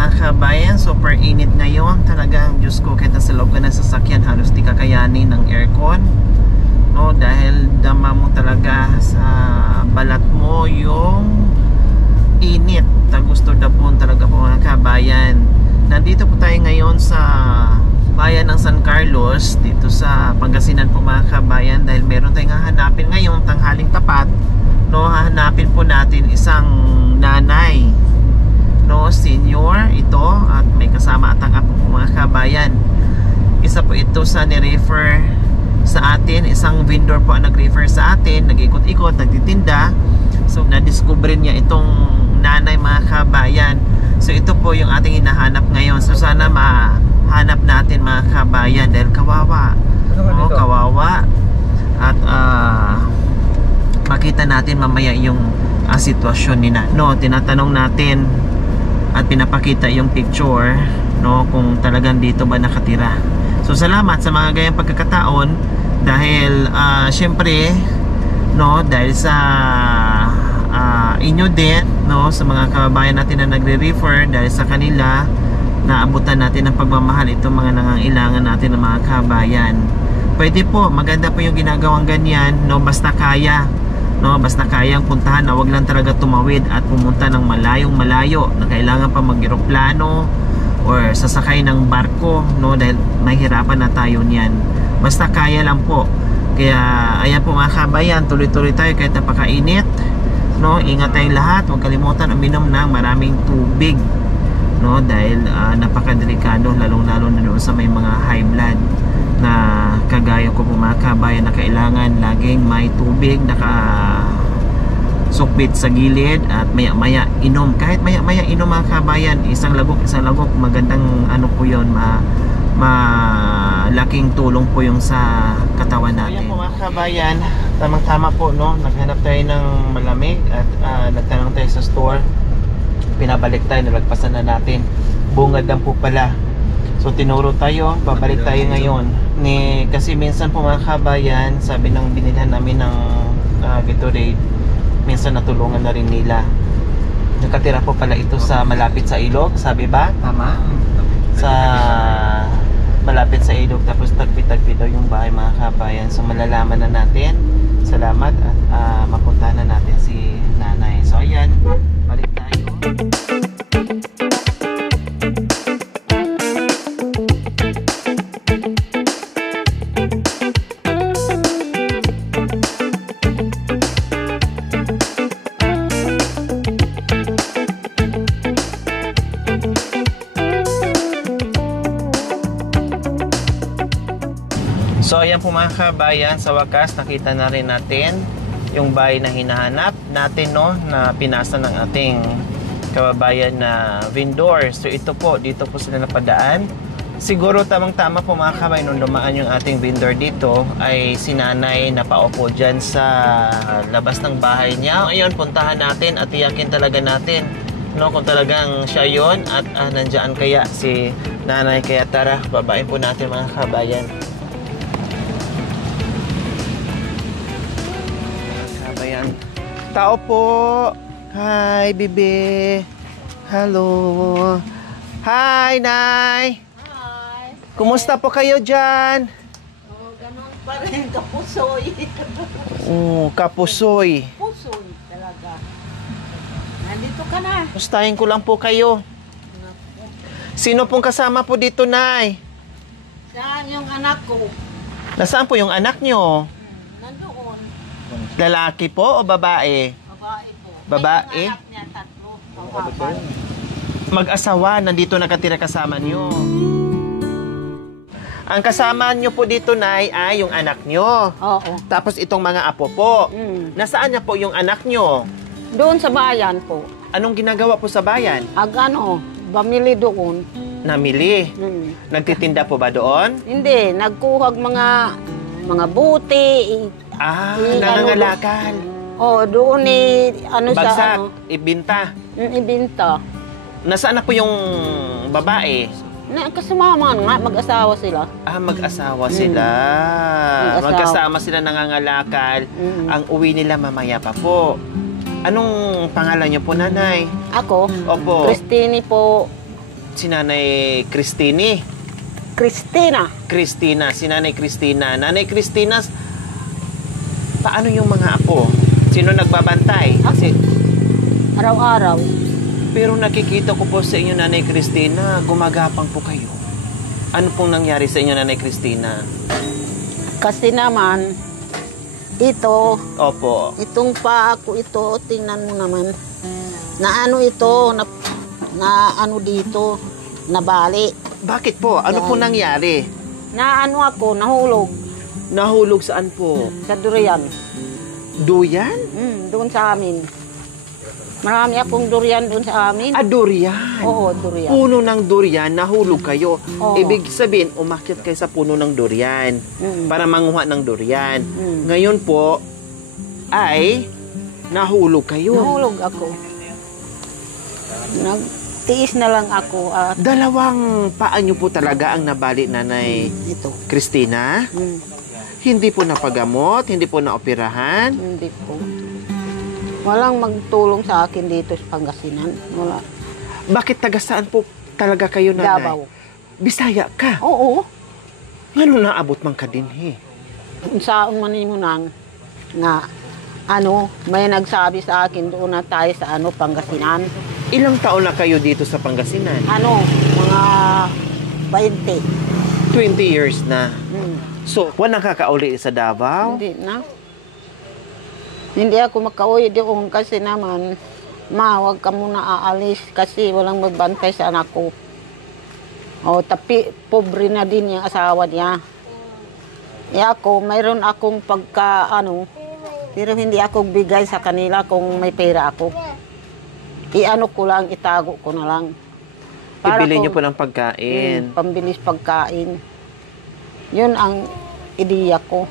mga kabayan, super init ngayon. Talagang, Diyos ko, kahit nasa loob ka ng sasakyan, halos di kakayanin ng aircon. No, dahil dama mo talaga sa balat mo yung init. Gusto dapon talaga po mga kabayan. Nandito po tayo ngayon sa bayan ng San Carlos, dito sa Pangasinan po mga kabayan, dahil meron tayong hahanapin ngayon tanghaling tapat. No, hahanapin po natin isang nanay, no, senior ito, at may kasama at ang apo po mga kabayan. Isa po ito sa ni-refer sa atin, isang vendor po ang nag-refer sa atin, nag-ikot-ikot, nagtitinda. So na-discover niya itong nanay mga kabayan. So ito po yung ating hinahanap ngayon. So sana mahanap natin mga kabayan, dahil kawawa, no, kawawa. At makita natin mamaya yung sitwasyon nila. No, tinatanong natin at pinapakita yung picture, no, kung talagang dito ba nakatira. So salamat sa mga gayang pagkakataon, dahil syempre, no, dahil sa inyo din, no, sa mga kababayan natin na nagre-refer, dahil sa kanila naabutan natin ng pagmamahal itong mga nangangailangan natin ng mga kababayan. Pwede po, maganda po yung ginagawang ganyan, no, basta kaya. No, basta kayang puntahan, na wag lang talaga tumawid at pumunta ng malayong malayo na kailangan pa mag-eroplano or sasakay ng barko, no, dahil mahirapan na tayo niyan. Basta kaya lang po. Kaya ayan po mga kabayan, tuloy-tuloy tayo kahit napakainit, no. Ingat tayong lahat, huwag kalimutan uminom ng maraming tubig, no, dahil napakadelikado, lalong-lalo na doon sa may mga high blood na kagaya ko po mga kabayan, na kailangan laging may tubig naka sukbit sa gilid, at maya-maya inom. Kahit maya-maya inom mga kabayan, isang lagok, magandang ano po yun, malaking tulong po yung sa katawan natin. Ayan po mga kabayan, tamang-tama po, no, naghanap tayo ng malamig at nagtanong tayo sa store, pinabalik tayo, nalagpasan na natin, bungad lang po pala. So tinuro tayo, babalik tayo ngayon kasi minsan po mga kabayan, sabi ng binilhan namin ng Gatorade, minsan natulungan na rin nila. Nakatira po pala ito sa malapit sa ilog, sabi ba? Tama. Sa malapit sa ilog, tapos tagpi-tagpi daw yung bahay mga kabayan. So malalaman na natin. Salamat, at mapuntahan na natin si nanay. So ayan, balik tayo. So ayan po mga kabayan, sa wakas nakita na rin natin yung bahay na hinahanap natin, no, na pinasa ng ating kababayan na vendor. So ito po, dito po sila napadaan. Siguro tamang-tama po mga kabayan, nung dumaan yung ating vendor dito, ay si nanay na paupo dyan sa labas ng bahay niya. Ayun, puntahan natin at iyakin talaga natin, no, kung talagang siya yun at nandyan kaya si nanay. Kaya tara, babain po natin mga kabayan. Tao po. Hi, bebe. Hello. Hi, Nay. Hi. Kumusta po kayo dyan? Oh, ganun pa rin, kapusoy. Kapusoy. Pusoy talaga. Nandito ka na. Gustahin ko lang po kayo. Sino pong kasama po dito, Nay? Saan yung anak ko? Nasaan po yung anak nyo? Nandoon. Lalaki po o babae? Babae po. Babae? Yung anak niya, 3. Mag-asawa, nandito nakatira kasama nyo. Ang kasama nyo po dito, Nay, ay yung anak nyo. Oo. Tapos itong mga apo po. Nasaan na po yung anak nyo? Doon sa bayan po. Anong ginagawa po sa bayan? Bamili doon. Namili. Nagtitinda po ba doon? Hindi, nagkuhag mga buti. Nangangalakal. Doon Bagsak, sa ibinta. ibinta. Nasaan na po yung babae? Kasama nga, mag-asawa sila. Mag-asawa sila. Magkasama sila nangangalakal. Ang uwi nila mamaya pa po. Anong pangalan niyo po, Nanay? Ako? Opo. Christine po. si Nanay Christine. Christina. Si Nanay Christina. Nanay Christina, paano yung mga apo? Sino nagbabantay? Kasi, Araw-araw. pero nakikita ko po sa inyo, Nanay Christina, gumagapang po kayo. Ano pong nangyari sa inyo, Nanay Christina? Kasi naman, ito, Opo. itong paa ko ito, tingnan mo naman. Na ano ito, na ano dito, nabali. Bakit po? Ano po nangyari? Na ano ako, nahulog Nahulog saan po? sa durian. Duyan? Doon sa amin. Marami akong durian doon sa amin. Ah, durian. Oo, durian. Puno ng durian, nahulog kayo. Oo. Ibig sabihin, umakyat kayo sa puno ng durian para manguha ng durian. Ngayon po, ay nahulog kayo. Nahulog ako. Nagtiis na lang ako at Dalawang paa niyo po talaga ang nabali, Nanay ito. Christina? Hindi po napagamot, hindi po naoperahan. Hindi po. Walang magtulong sa akin dito sa Pangasinan. Wala. Bakit taga saan po talaga kayo, Nanay? Davao. Bisaya ka? Oo. Ano naabot man ka din, Saan man mo nang na ano, may nagsabi sa akin doon na tayo sa Pangasinan. Ilang taon na kayo dito sa Pangasinan? Mga 20. 20 years na. So, walang kakauli sa Davao? Hindi na. Hindi ako makauwi doon kasi naman, wag ka muna aalis kasi walang magbantay sa anak ko. Tapi pobre na din yung asawa niya. Ako, mayroon akong pero hindi ako bigay sa kanila kung may pera ako. Iano ko lang, itago ko na lang. Ibili niyo po ng pagkain. Pambilis pagkain. Yun ang ideya ko.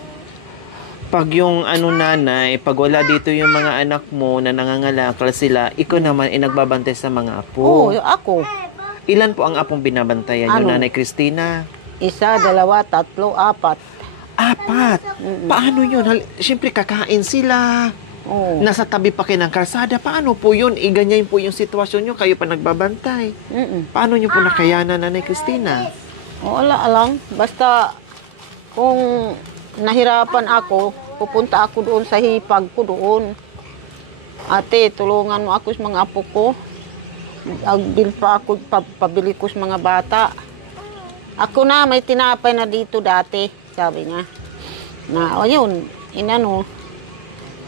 Pag yung Nanay, pag wala dito yung mga anak mo na nangangalakal sila, ikaw naman ay nagbabantay sa mga apo. Oo, ako. Ilan po ang apong binabantayan yung Nanay Christina? 1, 2, 3, 4. 4. Paano yun? Siyempre, kakain sila. Oo. Nasa tabi pa kayo ng kalsada. Paano po yun? Ganyan po yung sitwasyon nyo. Kayo pa nagbabantay. Paano nyo po nakayanan, Nanay Christina? Wala lang. Basta kung nahirapan ako, pupunta ako doon sa hipag ko doon. Ate, tulungan mo ako sa mga apo ko. Agbil pa ako, pabili ko sa mga bata. Ako na, may tinapay na dito dati, sabi niya. Ayun,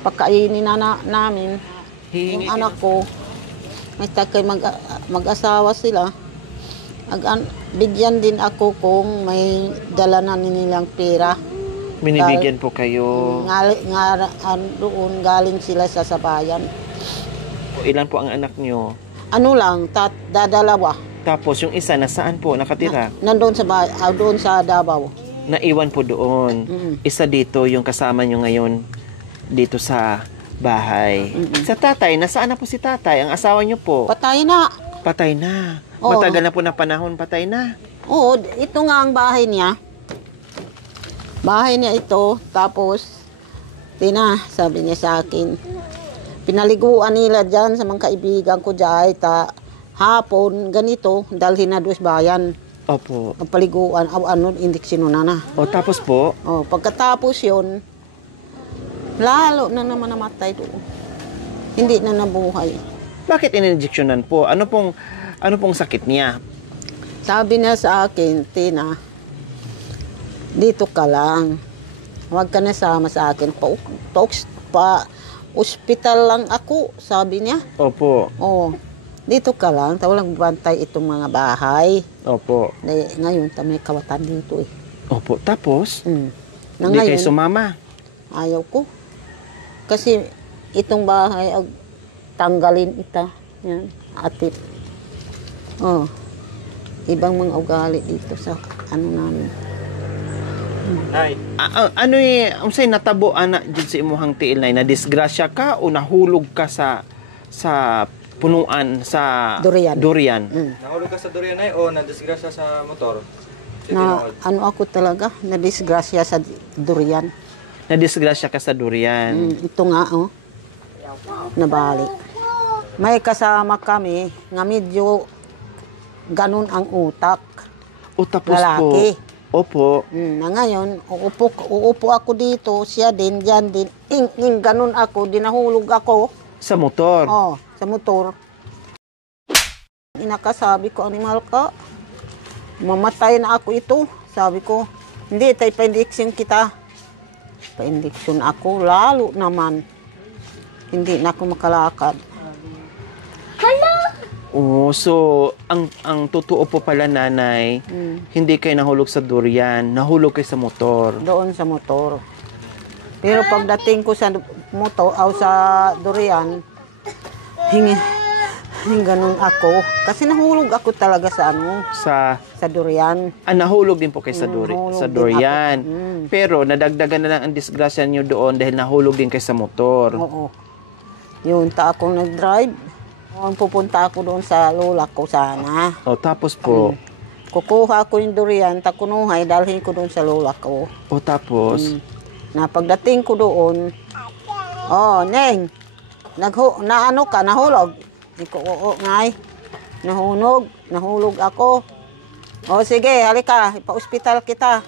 pagkainin na namin. Yung anak ko, may takay mag-asawa sila. Bigyan din ako kung may dala na nilang pera. Binibigyan po kayo. Doon galing sila sa sabayan. Ilan po ang anak nyo? Dadalawa. Tapos yung isa, nasaan po nakatira? Nandun doon sa Davao. Naiwan po doon. Isa dito, yung kasama nyo ngayon dito sa bahay. Sa tatay, nasaan na po si tatay? Ang asawa nyo po? Patay na. Patay na. Oo. Matagal na po na panahon, patay na. Oo, ito nga ang bahay niya. Bahay niya ito, tapos, sabi niya sa akin, pinaliguan nila dyan sa mga kaibigan ko dyan, hapon, ganito, dalhin na doon sa bayan. Opo. Ang paliguan, indiksyon na. Tapos po? Pagkatapos yun, lalo na naman namatay doon. Hindi na nabuhay. Bakit ininjeksyonan po? Ano pong sakit niya? Sabi niya sa akin, Tina, dito ka lang. Huwag ka na sama sa akin. Ospital lang ako, sabi niya. Opo. Dito ka lang. Walang bantay itong mga bahay. Opo. Ngayon, may kawatan dito eh. Opo. Tapos? Hindi kayo sumama? Ayaw ko. Kasi itong bahay, tanggalin ita. Yan, atip. Ibang mga ugali dito sa namin. Nay, unsay natabo ana jud sa imuhang tiil nay, na disgrasya ka o nahulog ka sa punuan sa durian? Nahulog ka sa durian ay o nadisgrasya sa motor? Ako talaga, nadisgrasya sa durian. Nadisgrasya ka sa durian. Ito nga, nabalik. May kasama kami nga medyo ganun ang utak. O tapos Lalaki. po. Opo. Na ngayon, uupo ako dito, siya din, dyan din. Ganun ako, dinahulog ako. Sa motor. Oh, sa motor. Inakasabi ko, animal ka. Mamatay na ako ito. Sabi ko, hindi, tayo pa-injection kita. Pa-injection ako, lalo naman. Hindi na ako makalakad. Oh, so ang totoo po pala, nanay, hindi kayo nahulog sa durian, nahulog kayo sa motor. Doon sa motor. Pero pagdating ko sa motor, sa durian, ganun ako. Kasi nahulog ako talaga sa sa durian. Nahulog din po kayo sa Nahulog sa din durian. ako. Pero nadagdagan na lang ang disgrasya niyo doon dahil nahulog din kayo sa motor. Oo. Yun, akong nag-drive. Pupunta ako doon sa lola ko sana. O tapos po. Kukuha ko yung durian, takunuhay, dalhin ko doon sa lola ko. O tapos. Na pagdating ko doon, Neng, ano ka, nahulog? Iko, oo, ngay. Nahulog ako. O sige, halika, ipa-ospital kita.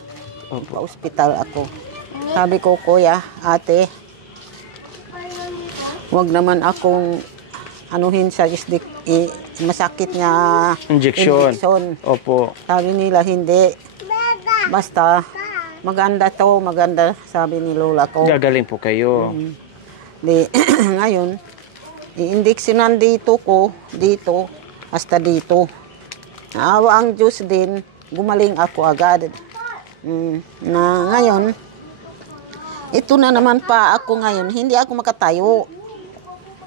Ipa-ospital ako. Sabi ko, kuya, ate, wag naman akong anuhin sa masakit nga injection. Opo. Sabi nila, hindi. Basta, maganda to, maganda, sabi ni lola ko. Gagaling po kayo. Ngayon, i-injeksyonan dito, hasta dito. Naawa ang Diyos din, gumaling ako agad. Na ngayon, ito na naman pa ako ngayon, hindi ako makatayo.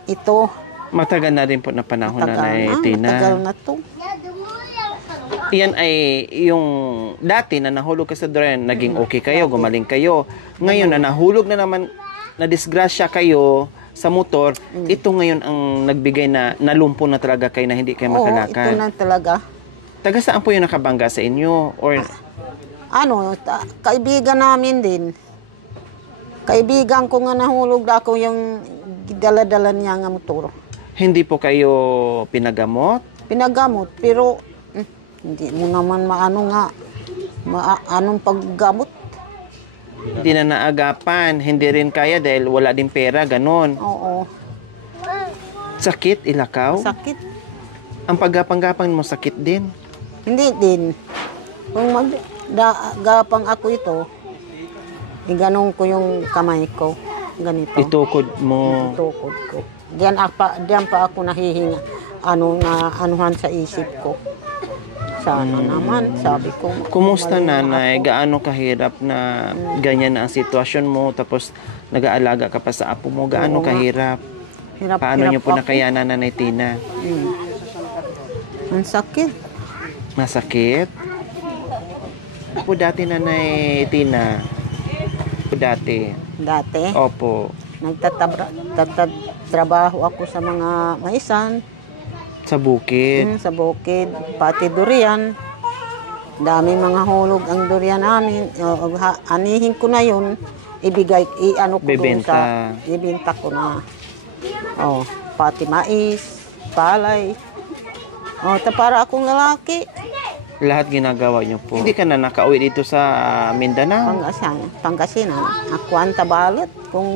Ito. Matagal na rin po na panahon na Tina. Matagal na to. Iyan ay yung dati na nahulog ka sa durian, naging okay kayo, gumaling kayo. Ngayon na nahulog na naman, na disgrasya kayo sa motor, ito ngayon ang nagbigay na nalumpo na talaga kayo na hindi kayo makalakad. Oo, ito na talaga. Taga saan po yung nakabangga sa inyo? Or kaibigan namin din. Kaibigan ko nga nahulog ako yung dala-dala niya nga motor. hindi po kayo pinagamot? Pinagamot, pero hindi mo naman anong paggamot. Hindi na naagapan, hindi rin kaya dahil wala din pera, ganon. Oo. Sakit, ilakaw? Sakit. Ang paggapang-gapang mo, sakit din? Hindi din. Kung maggapang ako ito, iganong ko yung kamay ko. Ganito. Itukod mo. Itukod ko. Diyan pa ako nahihinga. Anuhan sa isip ko. Sana naman, sabi ko. Kumusta nanay? Gaano kahirap na ganyan na ang sitwasyon mo tapos nag-aalaga ka pa sa apo mo? Gaano kahirap? Paano niyo po nakayanan, Nanay Tina? Ang sakit. Masakit? Po dati, Nanay Tina? Po dati? Dati? Opo. Nagtatrabaho ako sa mga maisan. Sa bukid? Sa bukid. Pati durian. Dami mga hulog ang durian namin. Anihin ko na yun. Ibenta ko na. Pati mais, palay. Para akong lalaki. Lahat ginagawa niyo po. Hindi ka na nakauwi dito sa Mindanao? Pangasinan. Ako ang tabalot kung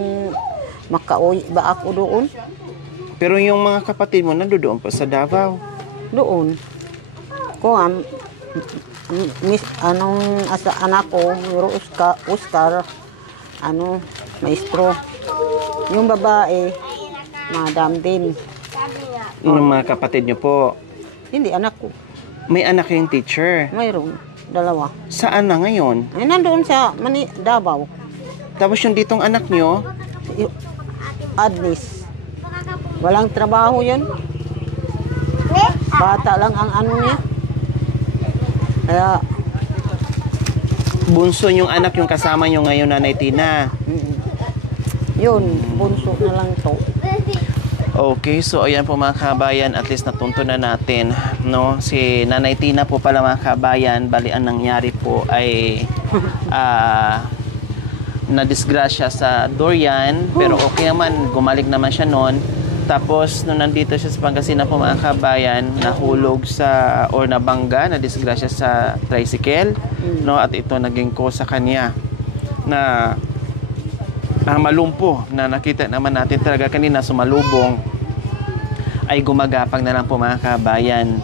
makauwi ba ako doon. Pero yung mga kapatid mo nandoon pa sa Davao? Doon. Kung anak ko, Oscar, maestro. Yung babae, madam din. Yung mga kapatid niyo po? Hindi, anak ko. May anak yung teacher? Mayroon, dalawa. Saan na ngayon? Ay, nandoon sa Davao. Tapos yung ditong anak niyo? Adlis. Walang trabaho yun. Bata lang ang niya. Kaya, bunso yung anak yung kasama nyo ngayon, Nanay Tina. Yun, bunso na lang to. Okay, so ayan po mga kabayan, at least natunto na natin, no? Si Nanay Tina po pala mga kabayan, bali ang nangyari po ay nadisgrasya sa durian, pero okay naman, gumaling naman siya noon. Tapos, nung nandito siya sa Pangasinan po mga kabayan, nahulog sa, or nabangga, na disgrasya sa tricycle, no? At ito naging ko sa kanya na malumpo, na nakita naman natin talaga kanina sumalubong, ay gumagapang na lang po mga kabayan.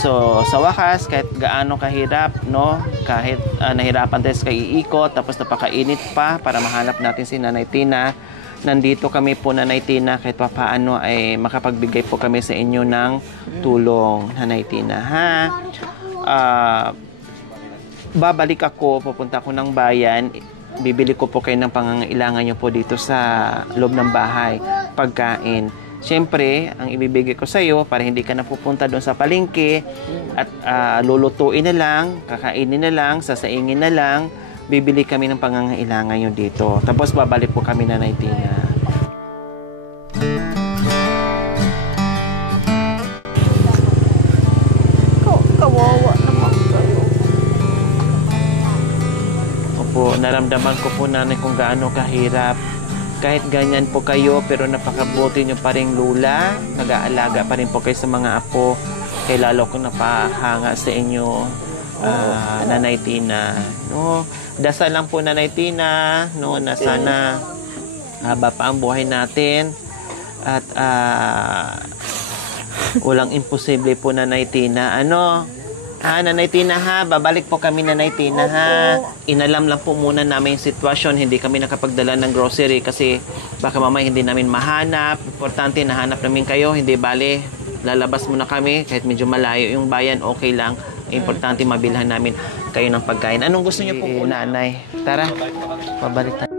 So, sa wakas, kahit gaano kahirap, no? Kahit nahirapan tayo sa iikot, tapos napakainit pa para mahanap natin si Nanay Tina. Nandito kami po, Nanay Tina, kahit papaano ay makapagbigay po kami sa inyo ng tulong, Nanay Tina, ha? Babalik ako, pupunta ako ng bayan, bibili ko po kayo ng pangangailangan nyo po dito sa loob ng bahay, pagkain. Siyempre, ang ibibigay ko sa iyo para hindi ka napupunta doon sa palengke at lulutuin na lang, kakainin na lang, sasaingin na lang, bibili kami ng pangangailangan nyo dito. Tapos babalik po kami, Nanay Tina. Kawawa naman kayo. Opo, naramdaman ko po, Nanay, kung gaano kahirap. Kahit ganyan po kayo, pero napakabuti nyo pa rin, Lula. Nag-aalaga pa rin po kayo sa mga apo. Kaya lalo ko napahanga sa inyo, Nanay Tina. No? Dasal lang po, Nanay Tina, no, na sana haba pa ang buhay natin at walang imposible po, Nanay Tina. Ano? Ha, Nanay Tina, ha? Babalik po kami, Nanay Tina, ha? Inalam lang po muna namin yung sitwasyon. Hindi kami nakapagdala ng grocery kasi baka mamaya hindi namin mahanap. Importante, nahanap namin kayo. Hindi bale, lalabas muna kami. Kahit medyo malayo yung bayan, okay lang. Importante, mabilhan namin kayo ng pagkain. Anong gusto niyo po, Nanay? Tara, pabalik tayo.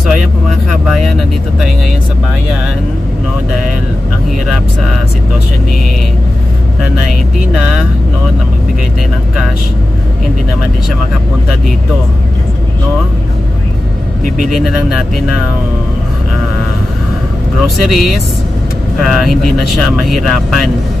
So ayan po mga kabayan, nandito tayo ngayon sa bayan, no, dahil ang hirap sa sitwasyon ni Nanay Tina, no, na magbigay tayo ng cash. Hindi naman din siya makapunta dito, no. Bibili na lang natin ng groceries para hindi na siya mahirapan.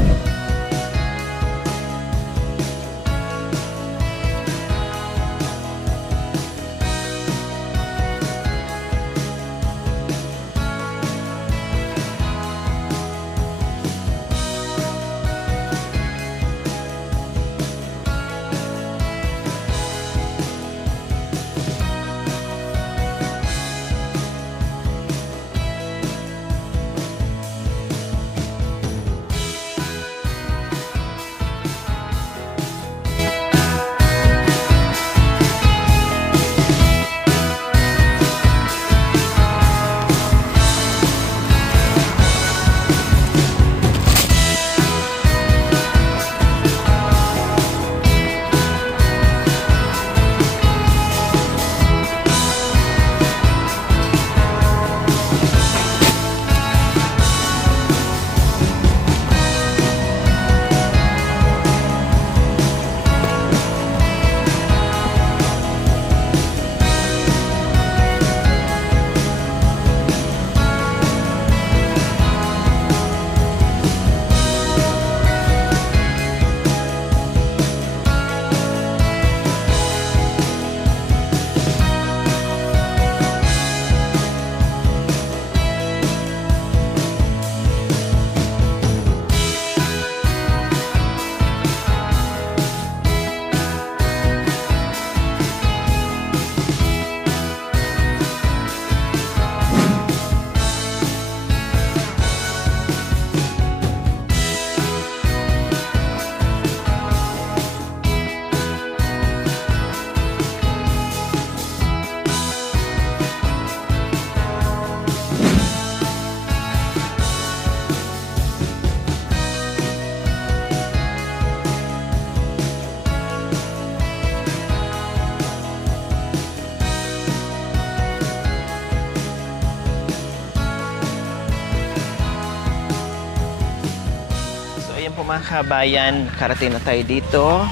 ayan po mga kabayan, karating na tayo dito.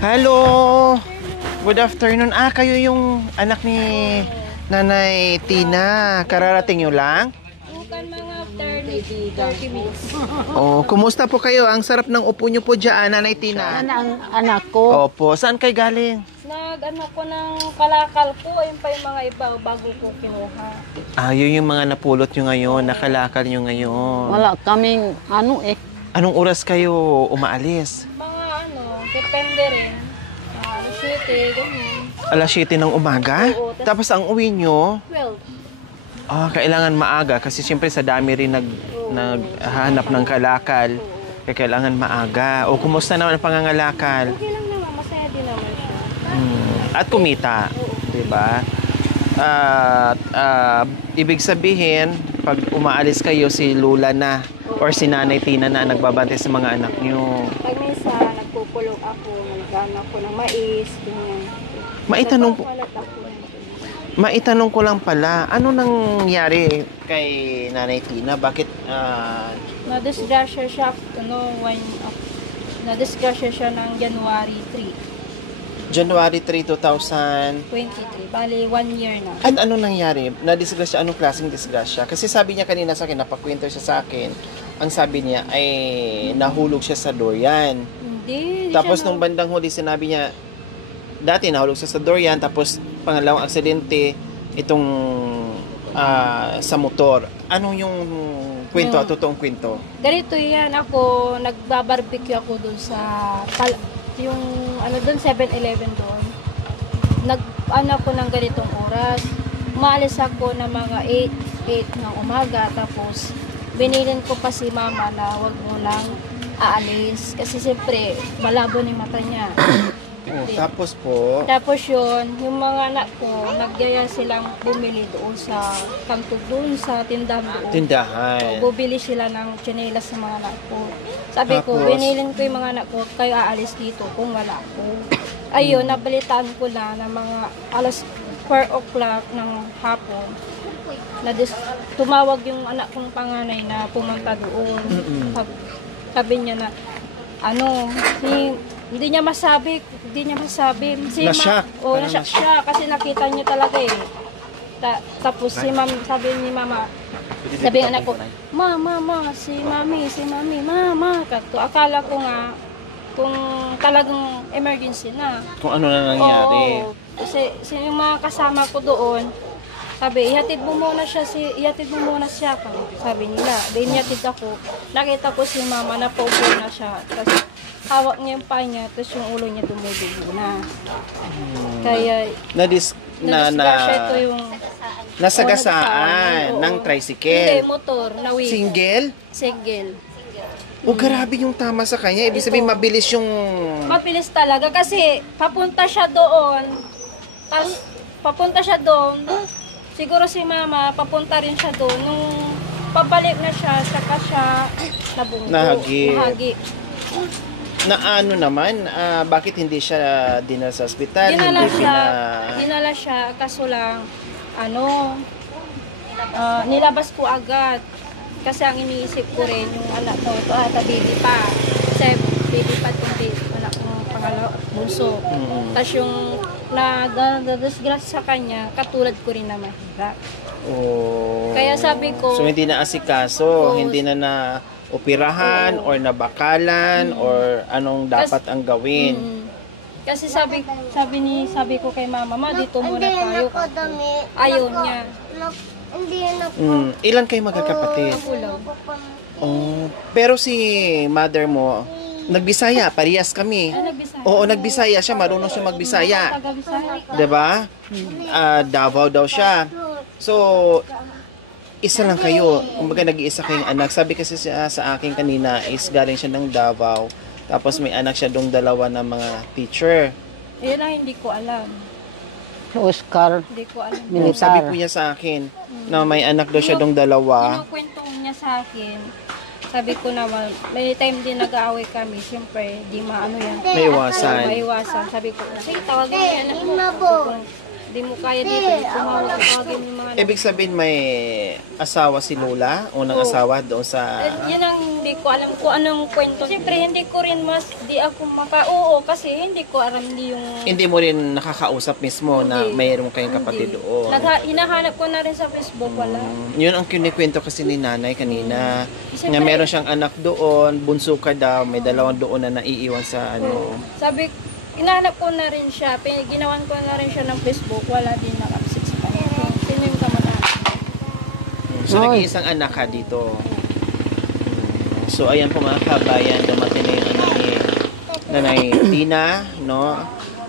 Hello! Good afternoon. Kayo yung anak ni Nanay Tina. Kararating nyo lang? Bukan mga 30 minutes. Oh, kumusta po kayo? Ang sarap ng upo nyo po dyan, Nanay Tina. Ang anak ko. Opo, saan kayo galing? Nag-ano ko ng kalakal ko, ayun pa yung mga iba bago ko kinuha. Yun yung mga napulot nyo ngayon, nakalakal nyo ngayon. Wala kaming Anong oras kayo umaalis? Mga depende rin. City, ganyan. Alas 7 ng umaga? Oo, Tapos ang uwi nyo, 12. kailangan maaga kasi siyempre sa dami rin naghahanap ng kalakal. Kaya kailangan maaga. O kumusta naman ang pangangalakal? Okay lang naman, masaya din naman siya. At kumita, 'di ba? Ibig sabihin, pag umaalis kayo si Lula na or si Nanay Tina na nagbabantay sa mga anak nyo. Pag minsan, nagpupulong ako, nag-ano ako ng mais, ganyan. Maitanong ko lang pala, ano nangyari kay Nanay Tina? Bakit Na-disgrasya siya, na-disgrasya siya ng January 3, January 3, 2023? 23. Bali, 1 year na. At ano nangyari? Na-disgrasya? Anong klaseng disgrasya? Kasi sabi niya kanina sa akin, napakwento siya sa akin, ang sabi niya ay nahulog siya sa durian. Hindi. Tapos nung bandang huli, sinabi niya, dati nahulog siya sa durian, tapos pangalawang aksidente, itong sa motor. Anong yung kwento, totoong kwento? Ganito yan, ako, nagbabarbecue ako dun sa, yung, dun 7-Eleven doon. Ako ng ganitong oras. Umalis ako ng mga 8 ng umaga, tapos, binilin ko pa si mama na wag mo lang aalis. Kasi siyempre, malabo ni mata niya. Tapos po? Tapos yun, yung mga anak ko, nagyaya silang bumili doon sa kanto doon sa tindahan doon. Tindahan. Bubili sila ng tsinelas sa mga anak ko. Sabi ko, Tapos? binilin ko yung mga anak ko, kayo aalis dito kung wala ako. Ayun, nabalitaan ko na ng mga alas 4 o'clock ng hapon. Tumawag yung anak kong panganay na pumunta doon. Sabi niya na, hindi niya masabi. Na-shock? Na-shock siya kasi nakita niya talaga eh. Tapos sabi ni mama, sabi ng anak ko, mama, si mami, mama. Akala ko nga, kung talagang emergency na. Kung ano na nangyari. Oo, kasi yung mga kasama ko doon, sabi, ihatid mo muna siya, sabi nila. Ihatid ako. Nakita ko si mama na paupo na siya. Tapos hawak niya yung paa niya, tapos yung ulo niya dumudugo na. Kaya, Nadisgrasya ito yung nasagasaan oo. ng tricycle. Hindi, motor, nawin. Single. O grabe yung tama sa kanya. Ibig sabihin mabilis yung... Mabilis talaga kasi papunta siya doon. Siguro si mama, papunta rin siya doon. Nung pabalik na siya, saka siya nabunggo. Nahagi. Bakit hindi siya dinala sa ospital? Dinala siya, kaso lang, nilabas ko agad. Kasi ang iniisip ko rin, yung anak ko, baby pa. Kasi baby pa itong anak kong pangalawa, bunso. Tapos yung na-disgrasya sa kanya, katulad ko rin na mahirap. Kaya sabi ko... So hindi na asikaso, hindi na operahan or nabakalan or anong dapat ang gawin. Kasi sabi ko kay mama, dito muna tayo. Ayaw niya. Ilan kayo magkakapatid? Pero si mother mo, nagbisaya, parehas kami. Oo, nagbisaya siya, marunong siya magbisaya. Diba? Davao daw siya. So, isa lang kayo. Kumbaga nag-iisa kayong anak. Sabi kasi siya sa akin kanina is galing siya ng Davao. Tapos may anak siya dong dalawa na mga teacher. Yun ang hindi ko alam. Oscar. Hindi ko alam. Militar. Sabi po niya sa akin na may anak daw siya dong dalawa. Kinukwento niya sa akin. Sabi ko naman, may time din nag-aaway kami. Siyempre, di maano yan. Maiwasan. Maiwasan. Sabi ko, sige, tawagin mo yan. Di mo kaya dito. Tawagin yung mga... Ibig sabihin may asawa si Lola? Unang asawa doon sa... Yan ang hindi hindi ko alam kung anong kwento. Siyempre, hindi ko rin di ako makauo kasi hindi ko alam yung... Hindi mo rin nakakausap mismo na Hindi. mayroon kayong kapatid doon. Hinahanap ko na rin sa Facebook, wala. Yun ang kinikwento kasi ni nanay kanina. Siyempre, Na meron siyang anak doon, bunso ka daw, may dalawang doon na naiiwan sa ano. Sabi, hinahanap ko na rin siya. Ginawan ko na rin siya ng Facebook, wala din nakapsit sa kanya. Sino yung kamag-anak? So, Oy. nag-iisang anak ka dito. So, ayan po mga kabayan, dumating na yung anak ni Nanay Tina, no?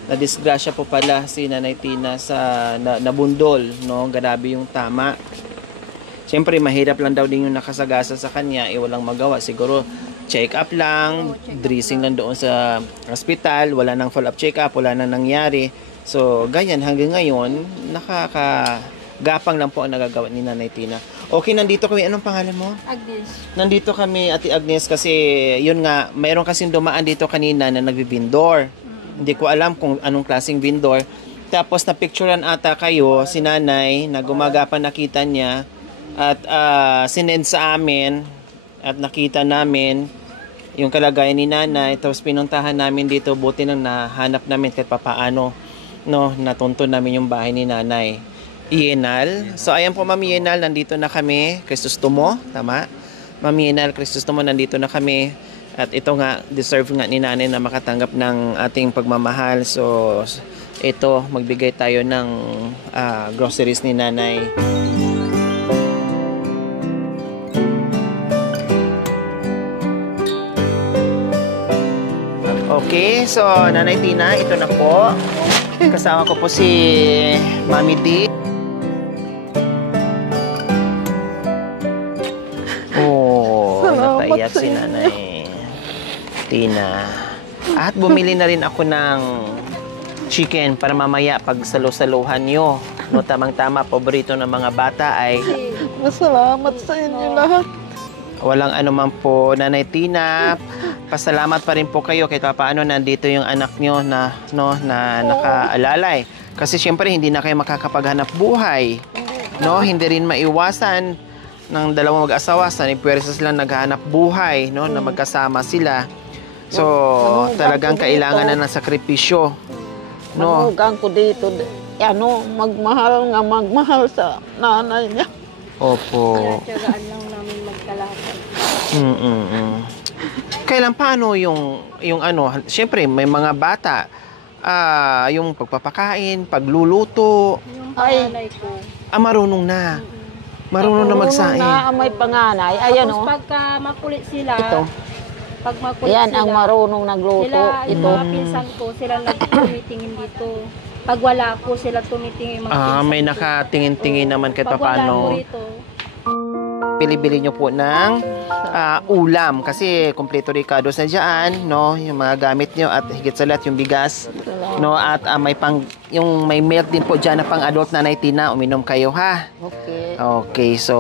Na-disgrasya po pala si Nanay Tina sa nabundol, no? Grabe yung tama. Siyempre, mahirap lang daw din yung nakasagasa sa kanya, walang magawa. Siguro, check up lang, dressing lang doon sa hospital, wala nang follow-up check up, wala nang nangyari. So, ganyan, hanggang ngayon, nakakagapang lang po ang nagagawa ni Nanay Tina. Okay, nandito kami. Anong pangalan mo? Agnes. Nandito kami, Ate Agnes, kasi yun nga, mayroon kasing dumaan dito kanina na nagbibindor. Hindi ko alam kung anong klaseng vendor. Tapos napicturean ata kayo, si nanay, na gumagapan nakita niya at sinend sa amin at nakita namin yung kalagayan ni nanay. Tapos pinuntahan namin dito, buti nang nahanap namin kahit papaano, no, natunto namin yung bahay ni nanay. Yenal. So ayan po Ma'am Yenal, nandito na kami. Crisostomo, tama? Ma'am Yenal, Crisostomo, nandito na kami. At ito nga, deserve nga ni nanay na makatanggap ng ating pagmamahal. So ito, magbigay tayo ng groceries ni nanay. Okay, so Nanay Tina, ito na po. Kasama ko po si Mami D. Oh, Salamat napaiyak sa si inyo. Nanay Tina. At bumili na rin ako ng chicken para mamaya pag salo-saluhan nyo. No, tamang-tama, paborito ng mga bata ay Masalamat sa inyo lahat. walang anuman po, Nanay Tina. Pasalamat pa rin po kayo kahit paano nandito yung anak nyo na, no, na nakaalalay. Kasi syempre hindi na kayo makakapaghanap buhay. No, hindi rin maiwasan ng dalawang mag-asawa sa pwersa silang naghahanap buhay, no, na magkasama sila. So, talagang kailangan na ng sakripisyo. No. Manugang ko dito. Magmahal sa nanay niya. Opo. Tiyagaan lang namin magkalakad. Kailan paano yung ano, syempre may mga bata, yung pagpapakain, pagluluto, Yung Ay. panganay ko. marunong na. Marunong na magsaing. Na may panganay. Ayan Tapos o. pagka makulit sila, Ito. pag makulit Yan sila, ang marunong nagluto. sila, yung Ito. mga pinsan ko, sila nagtumitingin dito. Pag wala ko, sila tumitingin mga pinsan May ko. nakatingin-tingin naman kahit Pag wala ko paano. rito, Bili-bili nyo po ng ulam kasi kumpleto ricados na dyan, no? Yung mga gamit nyo at higit sa lahat yung bigas, no? At may may milk din po dyan na pang adult, Nanay Tina, uminom kayo ha. Okay. Okay, so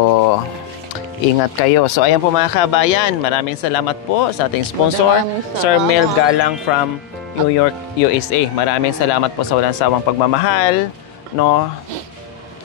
ingat kayo. So ayan po mga kabayan, maraming salamat po sa ating sponsor, Maraming salamat. Sir Mel Galang from New York, USA. Maraming salamat po sa walang sawang pagmamahal, no?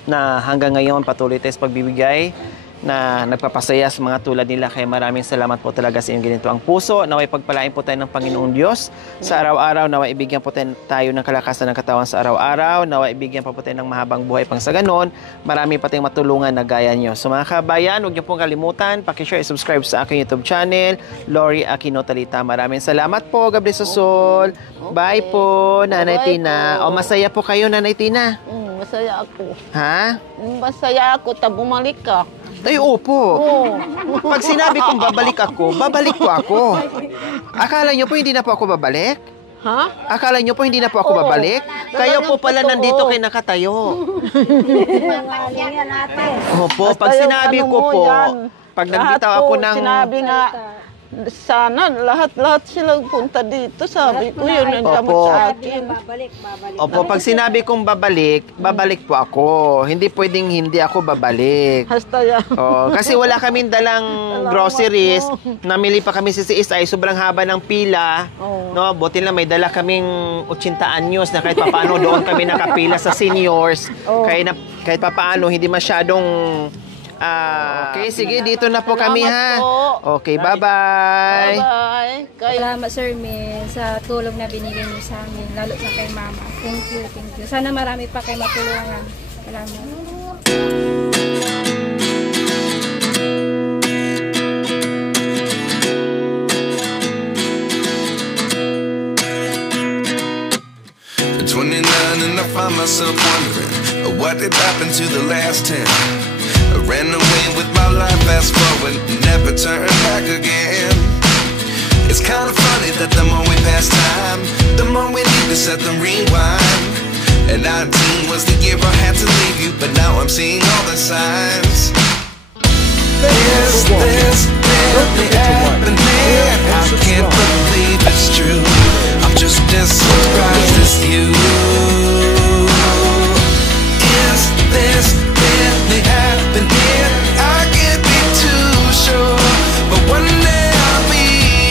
Na hanggang ngayon patuloy tayo sa pagbibigay na nagpapasaya sa mga tulad nila. Kaya maraming salamat po talaga sa inyong ginito ang puso. Naway pagpalain po tayo ng Panginoong Diyos sa araw-araw. Naway ibigyan po tayo ng kalakasan ng katawan sa araw-araw. Naway ibigyan po tayo ng mahabang buhay pang sa ganon. Marami pa tayong matulungan na gaya nyo. So mga kabayan, huwag niyo pong kalimutan, pakishare, subscribe sa aking YouTube channel, Lori Aquino Talita. Maraming salamat po. God bless us all. Bye po, Nanay Bye Tina. po. O masaya po kayo, Nanay Tina. Masaya ako. Ha? Masaya ako. Bumalik ka. Ay, opo. Oo. Pag sinabi kong babalik po ako. Akala nyo po hindi na po ako babalik? Ha? Akala nyo po hindi na po ako Oo. babalik? Kayo po pala Totoo. nandito kayo nakatayo. Opo, pag Basta yung sinabi ano ko mo po, yan. pag Lahat nagbitaw po, ako ng... Sinabi nga, sana lahat sila punta dito. Sabi ko yun ang gamot Opo. sa akin. babalik. Opo, pag sinabi kong babalik po ako. Hindi pwedeng hindi ako babalik. Hasta yan. Oh, kasi wala kaming dalang groceries. Namili pa kami sa CSI, sobrang haba ng pila. Oo. No, buti lang may dala kaming 80 anyos na kahit papaano doon kami nakapila sa seniors. Oo. Kahit papaano hindi masyadong Okay, sige, dito na po kami ha. Salamat po. Okay, bye-bye. Bye-bye. Kayo. Salamat, Sir Min, sa tulong na binigay niyo sa amin, lalo na kay Mama. Thank you, thank you. Sana marami pa kayo matulungan. Salamat. At 29 and I find myself wondering what did happen to the last 10. I ran away with my life, fast forward, never turn back again. It's kind of funny that the more we pass time, the more we need to set them rewind. And 19 was the year I had to leave you, but now I'm seeing all the signs. Is this really happening? I can't believe it's true. I'm just as surprised as you. Is this really happening? I can't be too sure, but one day I'll be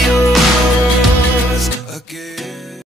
yours again.